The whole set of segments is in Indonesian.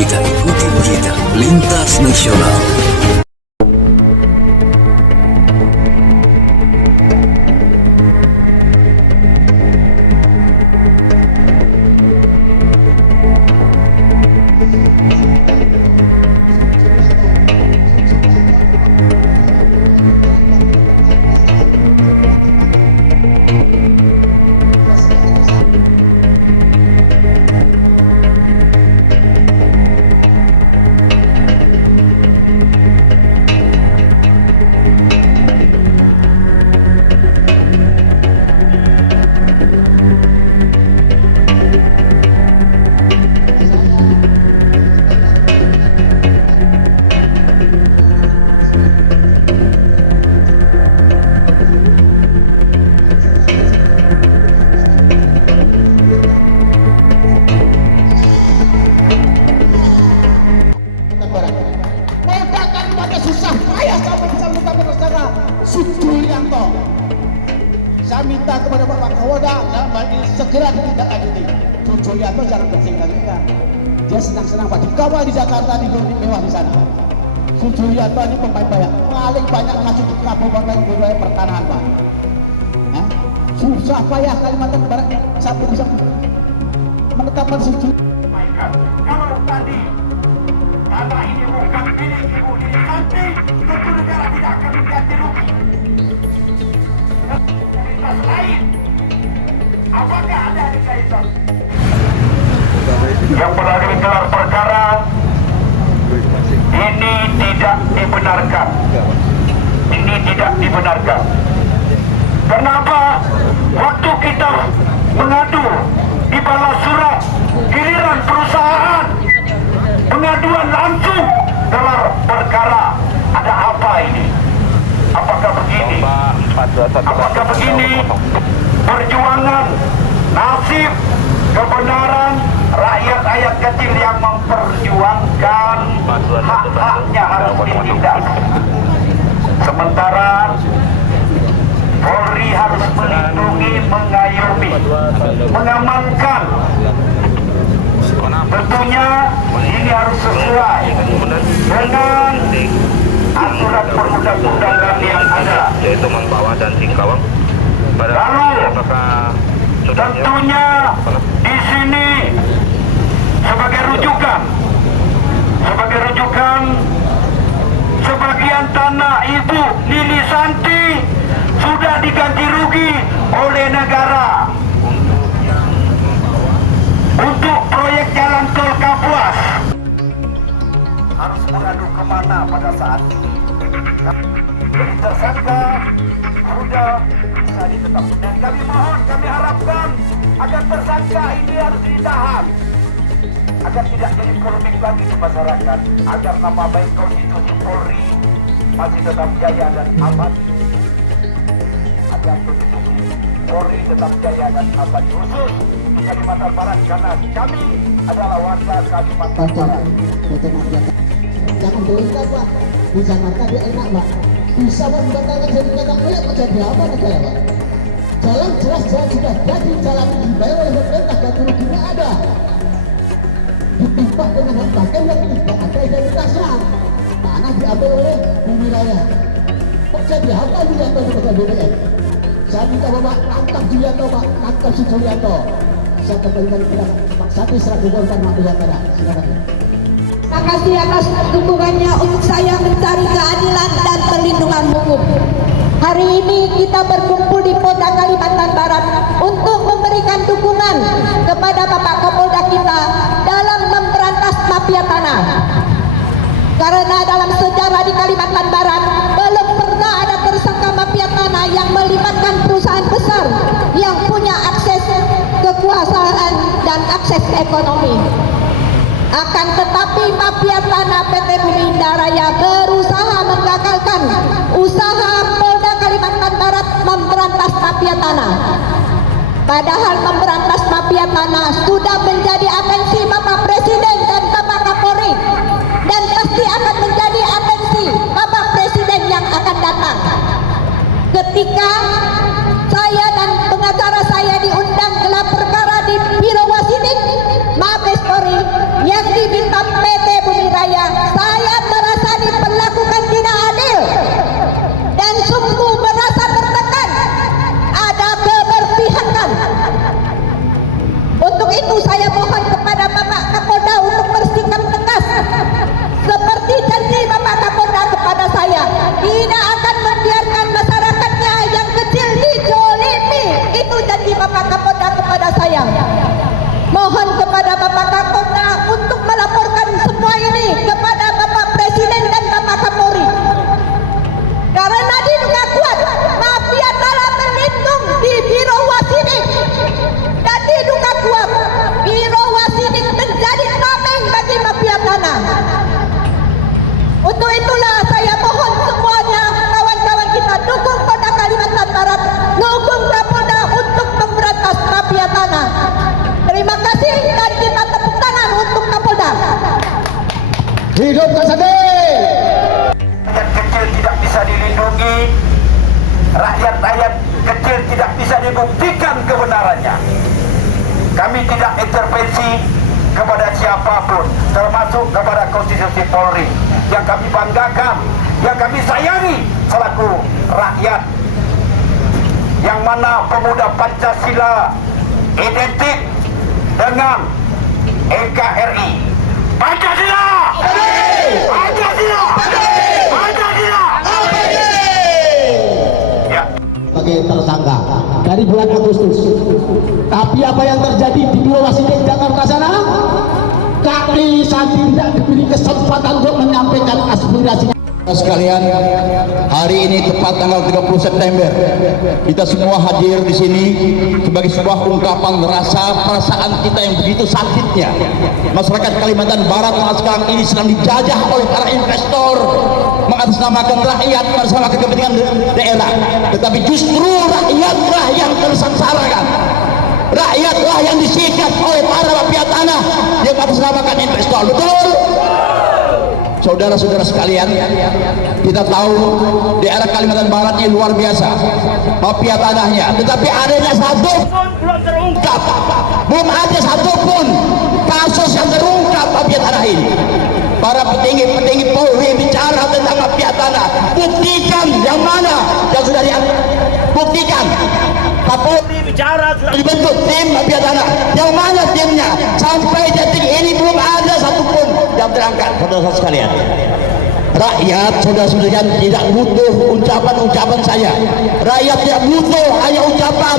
Kita ikuti berita lintas nasional. Sujuyanto, saya minta kepada Bapak Kapolda segera ditindaklanjuti. Sujuyanto jangan bersingkat-singkat. Dia senang-senang Pak dikawal di Jakarta, di mewah di sana. Sujuyanto ini pemain paling banyak masuk ke Kabupaten Wilayah Pertanahan Pak. Susah payah Kalimantan Barat sampai bisa menetapkan Suju. Kalau tadi tanah ini bukan milik ibu ini nanti tentu negara tidak akan mengganti rugi. Komunitas lain, apakah ada di kaitan yang berada di gelar perkara ini tidak dibenarkan. Ini tidak dibenarkan. Kenapa waktu kita mengadu dibalas surat, giliran perusahaan pengaduan langsung gelar perkara? Ada apa ini? Apakah begini? Apakah begini perjuangan nasib kebenaran rakyat-rakyat kecil yang memperjuangkan hak-haknya harus ditindak? Sementara Polri harus melindungi, mengayomi, mengamankan. Tentunya ini harus sesuai dengan aturan perundang-undangan yang ada, yaitu Mangbawa dan Singkawang. Lalu tentunya di sini sebagai rujukan sebagian tanah Ibu Lili Santi sudah diganti rugi oleh negara untuk proyek jalan tol Kapuas. Harus mengadu kemana pada saat ini? Jadi tersangka sudah bisa ditetapkan. Dan kami mohon, kami harapkan agar tersangka ini harus ditahan, agar tidak jadi polemik lagi di masyarakat, agar nama baik konstitusi Polri masih tetap jaya dan aman, agar konstitusi Polri tetap jaya dan aman, khusus di Kalimantan Barat, karena kami adalah warga Kalimantan Barat. Jangan berlengkap Pak, di Jakarta dia enak Pak, bisa membatalkan jadi kakak proyek menjadi apa negara Pak? Jalan jelas sudah jadi, jalan dibayar oleh pemerintah, ganti ruginya ada. Ditimpa dengan hak bagian yang tidak ada identitasnya, tanah diambil oleh bumi raya. Kok jadi apa Julianto sebagai BBM? Saya minta Bapak tangkap Julianto Pak, tangkap si Julianto. Saya kembalikan kepada Pak Sati selaku korban mafia tanah. Silakan. Terima kasih atas dukungannya untuk saya mencari keadilan dan perlindungan hukum. Hari ini kita berkumpul di Polda Kalimantan Barat untuk memberikan dukungan kepada Bapak Kapolda kita dalam memberantas mafia tanah. Karena dalam sejarah di Kalimantan Barat belum pernah ada tersangka mafia tanah yang melibatkan perusahaan besar yang punya akses kekuasaan dan akses ekonomi. Akan tetapi mafia tanah PT Bumi Indah Raya berusaha menggagalkan usaha Polda Kalimantan Barat memberantas mafia tanah. Padahal memberantas mafia tanah sudah menjadi atensi Bapak Presiden dan Bapak Kapolri, dan pasti akan menjadi atensi Bapak Presiden yang akan datang. Ketika saya dan pengacara saya diundang gelar perkara di Biro Wasidik Mabes Polri yang diminta PT Hidup Kasade. Rakyat kecil tidak bisa dilindungi, rakyat-rakyat kecil tidak bisa dibuktikan kebenarannya. Kami tidak intervensi kepada siapapun, termasuk kepada konstitusi Polri yang kami banggakan, yang kami sayangi selaku rakyat, yang mana pemuda Pancasila identik dengan NKRI. Pancasila! Pancasila! Pancasila! Ya. Sebagai tersangka dari bulan Agustus. Tapi apa yang terjadi di Biro Wasidik Jakarta sana? Kami Sandi tidak diberi kesempatan untuk menyampaikan aspirasinya. Sekalian, hari ini tepat tanggal 30 September, kita semua hadir di sini sebagai sebuah ungkapan rasa perasaan kita yang begitu sakitnya. Masyarakat Kalimantan Barat yang sekarang ini sedang dijajah oleh para investor mengatasnamakan rakyat bersama kepentingan daerah, tetapi justru rakyatlah yang tersengsarakan. Rakyatlah yang disikat oleh para mafia tanah yang mengatasnamakan investor. Betul? Saudara-saudara sekalian, kita tahu daerah Kalimantan Barat ini luar biasa mafia tanahnya, tetapi adanya satu pun belum terungkap, belum ada satupun kasus yang terungkap mafia tanah ini. Para petinggi Polri bicara tentang mafia tanah, buktikan yang mana yang sudah dibuktikan. Kapolri bicara sudah dibentuk tim mafia tanah, yang mana timnya? Sampai detik ini belum ada satupun yang terangkat. Saudara sekalian, rakyat saudara-saudara tidak butuh ucapan-ucapan saya. Rakyat tidak butuh hanya ucapan,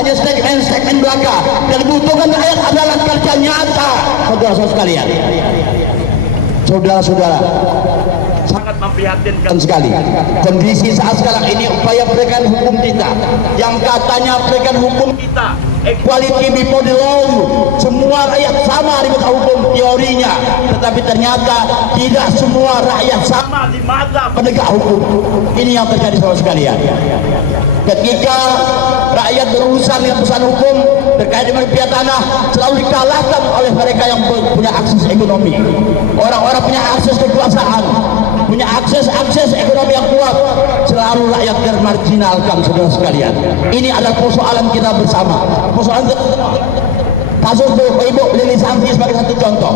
hanya statement belaka. Yang dibutuhkan rakyat adalah kerja nyata. Saudara-saudara sekalian, saudara-saudara, Sangat memprihatinkan sekali kondisi saat sekarang ini. Upaya penegakan hukum kita yang katanya penegakan hukum kita equality before the law, semua rakyat sama di muka hukum teorinya, tetapi ternyata tidak semua rakyat sama di mata penegak hukum. Ini yang terjadi saudara sekalian. Ketika rakyat berurusan dengan perusahaan hukum terkait dengan mafia tanah, selalu dikalahkan oleh mereka yang punya akses ekonomi. Orang-orang punya akses kekuasaan, punya akses ekonomi yang kuat, selalu rakyat termarginalkan. Saudara sekalian, ini adalah persoalan kita bersama. Persoalan kasus Ibu Lili Santi sebagai satu contoh.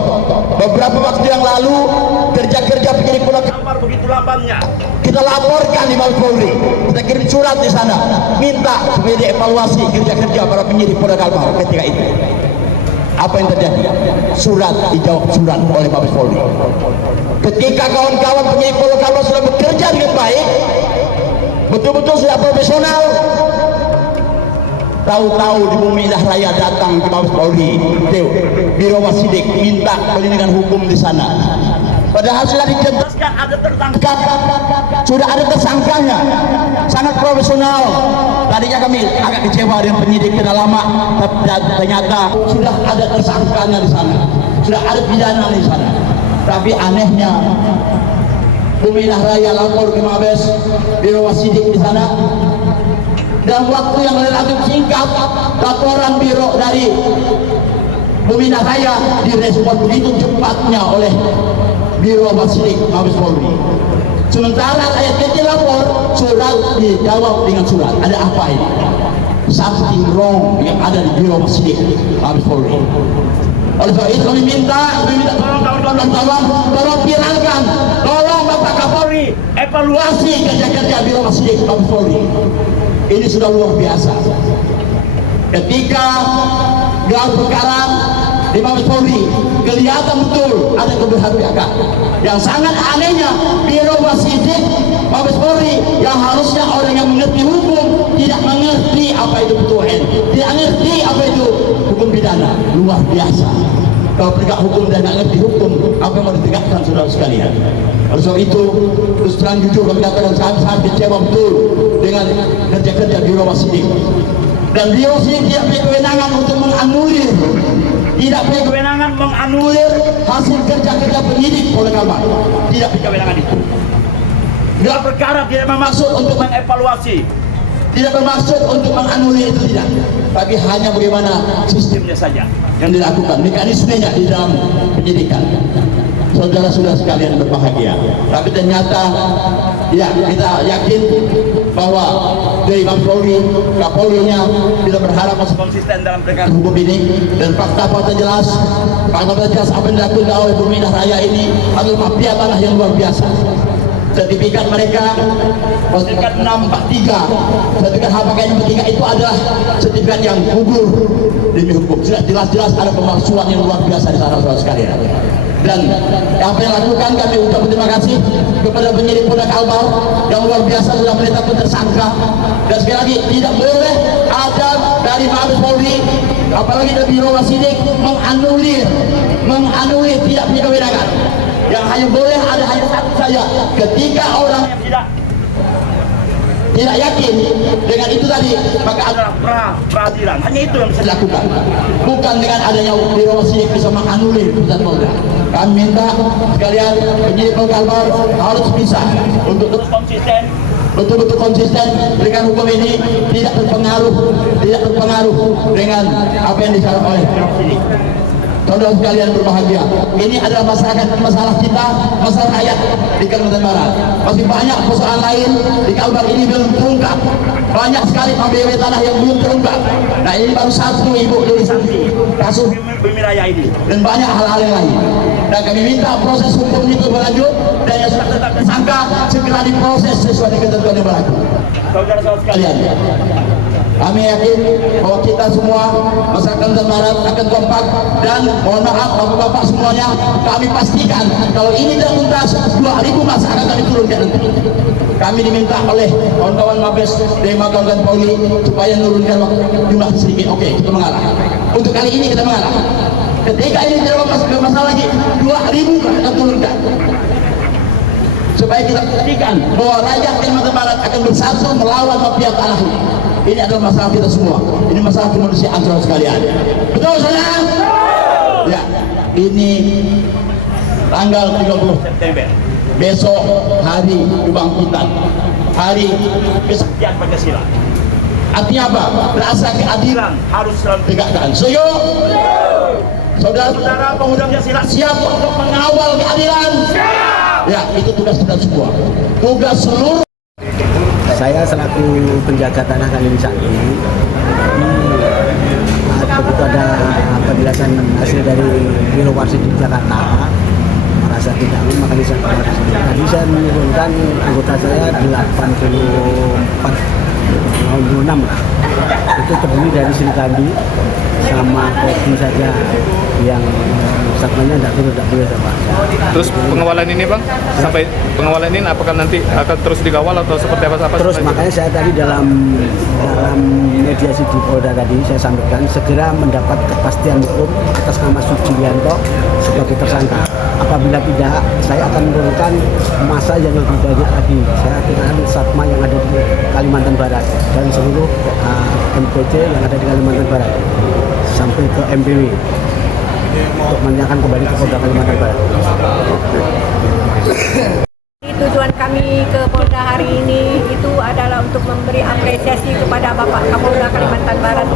Beberapa waktu yang lalu kerja-kerja penyidik Polda Kalbar begitu lambannya. kita laporkan di Mabes Polri, kita kirim surat di sana minta supaya dievaluasi kerja-kerja para penyidik Polda Kalbar ketika itu. Apa yang terjadi? Surat dijawab surat oleh Mabes Polri. Ketika kawan-kawan penyidik Polda Kalbar sudah bekerja dengan baik, betul-betul sudah profesional, tahu-tahu di Bumi Indah Raya datang ke Mabes Polri, Biro Wasidik minta perlindungan hukum di sana. Padahal sudah dijelaskan ada tertangkap, sudah ada tersangkanya, sangat profesional. Tadinya kami agak kecewa dengan penyidik kita lama, tapi ternyata sudah ada tersangkanya di sana, sudah ada pidana di sana. Tapi anehnya Bumi Indah Raya lapor ke Mabes, Biro Wasidik di sana. Dalam waktu yang relatif singkat, laporan biro dari Bumi Indah Raya direspon begitu cepatnya oleh Biro Wasidik Mabes Polri. Sementara rakyat kecil lapor, surat dijawab dengan surat. Ada apa ini? Something wrong yang ada di Biro Wasidik Mabes Polri. Oleh sebab itu kami minta tolong kawan-kawan, tolong viralkan, tolong Bapak Kapolri evaluasi kerja-kerja Biro Wasidik Mabes Polri. Ini sudah luar biasa. Ketika gelar perkara di Mabes Polri, kelihatan betul ada keberpihakan. Yang sangat anehnya, Biro Wasidik Mabes Polri yang harusnya orang yang mengerti hukum tidak mengerti apa itu petuahan, tidak mengerti apa itu hukum pidana. Luar biasa. Kalau penegak hukum dan tidak mengerti hukum, apa yang mau ditegakkan saudara sekalian? Oleh sebab itu, terus terang jujur kami katakan sangat kecewa betul dengan kerja-kerja Biro Wasidik. Dan Biro Wasidik tidak punya kewenangan untuk menganulir, tidak punya kewenangan menganulir hasil kerja-kerja penyidik Polda Kalbar. Tidak punya kewenangan itu. Gelar perkara tidak bermaksud untuk mengevaluasi, tidak bermaksud untuk menganulir, itu tidak. Tapi hanya bagaimana sistemnya saja yang dilakukan, mekanismenya di dalam penyidikan. saudara-saudara sekalian berbahagia. Tapi ternyata ya kita yakin bahwa dari Mabes Polri, Kapolri-nya kita berharap masih konsisten dalam penegakan hukum ini, dan fakta-fakta jelas apa yang dilakukan oleh Bumi Indah Raya ini adalah mafia tanah yang luar biasa. Sertifikat mereka, sertifikat 643, sertifikat HPK 3 itu adalah sertifikat yang gugur demi hukum. Jelas-jelas ada pemalsuan yang luar biasa di sana, saudara sekalian. Dan apa yang lakukan, kami ucap terima kasih kepada penyidik Polda Kalbar yang luar biasa sudah menetapkan tersangka. Dan sekali lagi, tidak boleh ada dari Mabes Polri, apalagi dari Biro Wasidik menganulir tidak punya kewenangan. Yang hanya boleh ada hanya satu saja, ketika orang yang tidak yakin dengan itu tadi, maka adalah peradilan. Hanya itu yang bisa dilakukan, bukan dengan adanya Biro Wasidik bisa menganulir putusan Polda. Kami minta sekalian penyidik Polda Kalbar harus bisa untuk terus konsisten, betul-betul konsisten dengan hukum ini, tidak terpengaruh dengan apa yang disarankan oleh Biro Wasidik. Saudara sekalian berbahagia, ini adalah masalah kita, masalah rakyat di Kalimantan Barat. Masih banyak persoalan lain di Kalbar ini belum terungkap. Banyak sekali mafia tanah yang belum terungkap. Nah, ini baru satu Ibu Doli Santi, kasus Bumi Raya ini, dan banyak hal-hal yang lain. Dan kami minta proses hukum itu berlanjut, dan yang sudah tetap tersangka segera diproses sesuai dengan ketentuan yang berlaku. Saudara-saudara sekalian, kami yakin bahwa kita semua masyarakat Kalimantan Barat akan kompak, dan mohon maaf bapak-bapak semuanya, kami pastikan kalau ini tidak tuntas 2.000 masa akan kami turunkan nanti. Kami diminta oleh kawan-kawan Mabes dari kawan-kawan Polri supaya menurunkan jumlah sedikit. Oke, kita mengalah. Untuk kali ini kita mengalah. Ketika ini tidak masalah lagi, 2.000 akan turunkan. Supaya kita pastikan bahwa rakyat Kalimantan Barat akan bersatu melawan mafia tanah ini. Ini adalah masalah kita semua. Ini masalah kemanusiaan, saudara sekalian. Betul, saudara? Ya, ini tanggal 30 September. Besok hari kebangkitan, hari kesaktian Pancasila. Artinya apa? Rasa keadilan harus selalu ditegakkan. Setuju? Saudara-saudara pemuda Pancasila siap untuk mengawal keadilan? Ya, itu tugas kita semua. Tugas seluruh. Saya selaku penjaga tanah Kalimantan ini, begitu ada penjelasan hasil dari Biro Wasidik Jakarta, merasa tidak aman, makanya saya keluar di sini. Tadi saya menurunkan anggota saya 86 lah. Itu terdiri dari Sri Kandi sama Kopi saja yang satpamnya tidak boleh sama. Terus pengawalan ini Bang, sampai pengawalan ini apakah nanti akan terus dikawal atau seperti apa? Terus makanya saya tadi dalam mediasi di Polda tadi saya sampaikan segera mendapat kepastian hukum atas nama Sujiyanto sebagai tersangka. Apabila tidak, saya akan menurunkan masa yang lebih banyak lagi. Saya akan satma yang ada di Kalimantan Barat dan seluruh MPC yang ada di Kalimantan Barat sampai ke MPW untuk menyerahkan kembali ke Polda Kalimantan Barat. Tujuan kami ke Polda hari ini itu adalah untuk memberi apresiasi kepada Bapak Kapolda Kalimantan Barat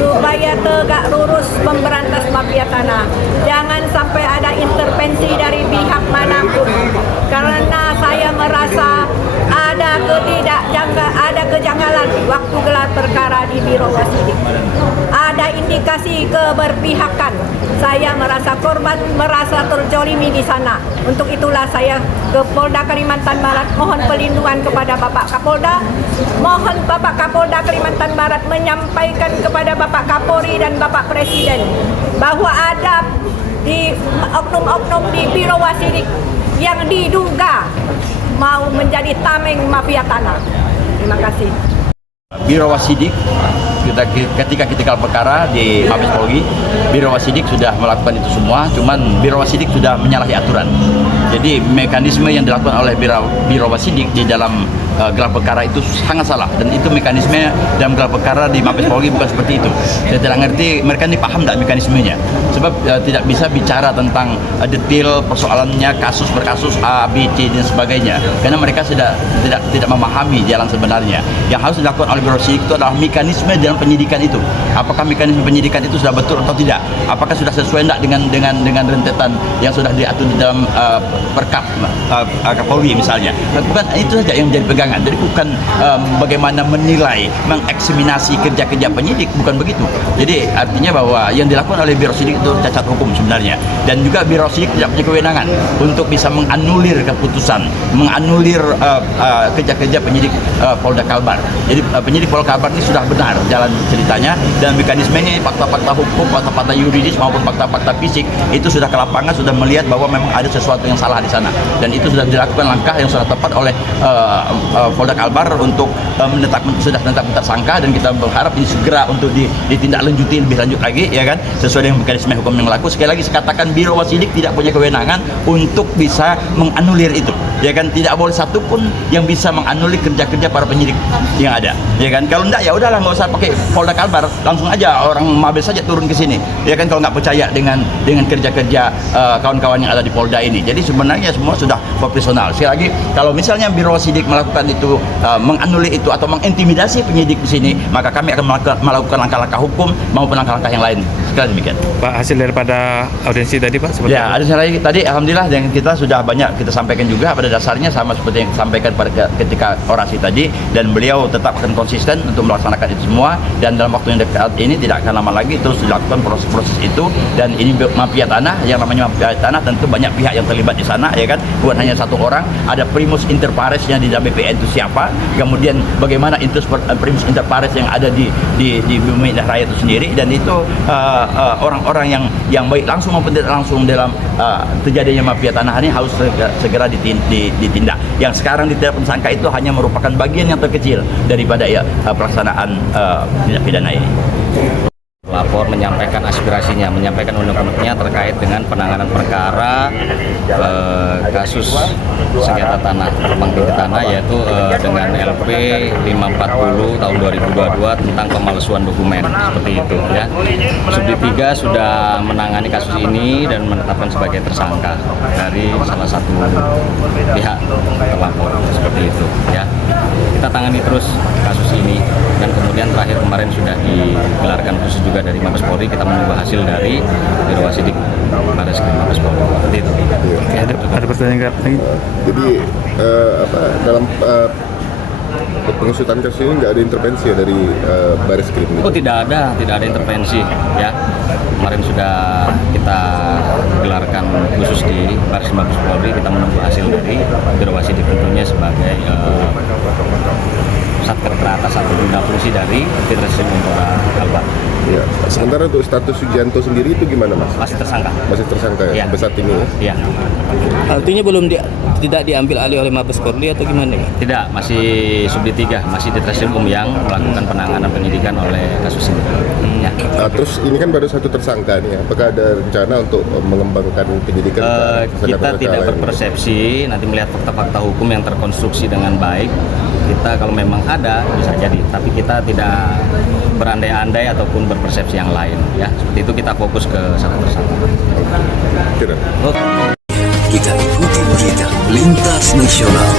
supaya tegak lurus memberantas mafia tanah. Jangan sampai ada intervensi dari pihak manapun, karena saya merasa ada kejanggalan waktu gelar perkara di Biro Wasidik. Ada indikasi keberpihakan. Saya merasa korban, merasa terzolimi di sana. Untuk itulah saya ke Polda Kalimantan Barat mohon perlindungan kepada Bapak Kapolda. Mohon Bapak Kapolda Kalimantan Barat menyampaikan kepada Bapak Kapolri dan Bapak Presiden bahwa ada di oknum-oknum di Biro Wasidik yang diduga mau menjadi tameng mafia tanah. Terima kasih. Biro Wasidik ketika kita perkara di Mabes Polri, Biro Wasidik sudah melakukan itu semua, cuman Biro Wasidik sudah menyalahi aturan. Jadi mekanisme yang dilakukan oleh Biro Wasidik di dalam gelar perkara itu sangat salah, dan itu mekanisme dalam gelar perkara di Mabes Polri bukan seperti itu. Saya tidak ngerti mereka ini paham tidak mekanismenya, sebab tidak bisa bicara tentang detail persoalannya kasus per kasus A, B, C dan sebagainya, karena mereka tidak memahami jalan sebenarnya. Yang harus dilakukan oleh Biro Sidik itu adalah mekanisme dalam penyidikan itu. Apakah mekanisme penyidikan itu sudah betul atau tidak? Apakah sudah sesuai tidak dengan rentetan yang sudah diatur di dalam Perkap Kapolri misalnya? Bukan itu saja yang menjadi pegangan. Jadi bukan bagaimana menilai, mengeksaminasi kerja-kerja penyidik, bukan begitu. Jadi artinya bahwa yang dilakukan oleh Biro Sidik itu cacat hukum sebenarnya, dan juga Biro Sidik tidak punya kewenangan untuk bisa menganulir keputusan, menganulir kerja-kerja penyidik Polda Kalbar. Jadi penyidik Polda Kalbar ini sudah benar jalan ceritanya, dan mekanisme ini fakta-fakta hukum, fakta-fakta yuridis maupun fakta-fakta fisik itu sudah ke lapangan, sudah melihat bahwa memang ada sesuatu yang salah di sana, dan itu sudah dilakukan langkah yang sudah tepat oleh Polda Kalbar untuk sudah menetapkan tersangka, dan kita berharap ini segera untuk ditindaklanjuti lebih lanjut lagi, ya kan, sesuai dengan mekanisme hukum yang berlaku. Sekali lagi saya katakan, Biro Wasidik tidak punya kewenangan untuk bisa menganulir itu, ya kan. Tidak boleh satu pun yang bisa menganulir kerja-kerja para penyidik yang ada, ya kan. Kalau enggak, ya udahlah, nggak usah pakai Polda Kalbar, langsung aja orang Mabes saja turun ke sini, ya kan, kalau nggak percaya dengan kerja-kerja kawan-kawan yang ada di Polda ini. Jadi sebenarnya semua sudah profesional. Sekali lagi, kalau misalnya Biro Sidik melakukan itu, menganulir itu atau mengintimidasi penyidik di sini, maka kami akan melakukan langkah-langkah hukum maupun langkah-langah yang lain. Sekali demikian. Pak, hasil daripada audiensi tadi Pak? Ya, ada lagi tadi, alhamdulillah, yang kita sudah banyak kita sampaikan juga. Pada dasarnya sama seperti yang disampaikan pada ketika orasi tadi, dan beliau tetap akan konsisten untuk melaksanakan itu semua, dan dalam waktu yang dekat ini tidak akan lama lagi terus dilakukan proses-proses itu. Dan ini mafia tanah, yang namanya mafia tanah tentu banyak pihak yang terlibat di sana, ya kan, bukan hanya satu orang. Ada primus inter pares-nya di dalam BPN itu siapa, kemudian bagaimana primus inter pares yang ada di Bumi Indah Raya itu sendiri, dan itu orang-orang yang baik langsung maupun tidak langsung dalam terjadinya mafia tanah ini harus segera ditindak. Yang sekarang ditetapkan tersangka itu hanya merupakan bagian yang terkecil daripada pelaksanaan tindak pidana ini. Lapor menyampaikan aspirasinya, menyampaikan unek-uneknya terkait dengan penanganan perkara kasus sengketa tanah, terbang tinggi tanah, yaitu dengan LP 540 tahun 2022 tentang pemalsuan dokumen, seperti itu ya. Subdit 3 sudah menangani kasus ini dan menetapkan sebagai tersangka dari salah satu pihak terlapor, seperti itu ya. Kita tangani terus kasus ini, dan kemudian terakhir kemarin sudah digelarkan khusus juga dari Mabes Polri. Kita menunggu hasil dari Biro Wasidik Baris Krim Mabes Polri. Seperti itu. Oke, ada pertanyaan lagi? Jadi dalam pengusutan kasus ini nggak ada intervensi ya dari Baris Krim? Oh, tidak ada intervensi ya. Kemarin sudah kita gelarkan khusus di Baris Mabes Polri. Kita menunggu hasil dari Biro Wasidik tentunya sebagai satker teratas atau guna fungsi dari Ditreskrim Polda Kalbar. Ya. Sementara untuk status Sugianto sendiri itu gimana, Mas? Masih tersangka. Masih tersangka ya, sampai saat ini ya? Iya. Artinya tidak diambil alih oleh Mabes Polri atau gimana? Tidak, masih Subdit 3, masih Ditreskrim yang melakukan penanganan penyidikan oleh kasus ini. Ya. Terus ini kan baru satu tersangka nih, apakah ada rencana untuk mengembangkan penyidikan? Kita tidak berpersepsi, nanti melihat fakta-fakta hukum yang terkonstruksi dengan baik. Kita kalau memang ada bisa jadi, tapi kita tidak berandai-andai ataupun berpersepsi yang lain ya. Seperti itu, kita fokus ke satu tersangka. Tidak. Kita ikuti berita lintas nasional.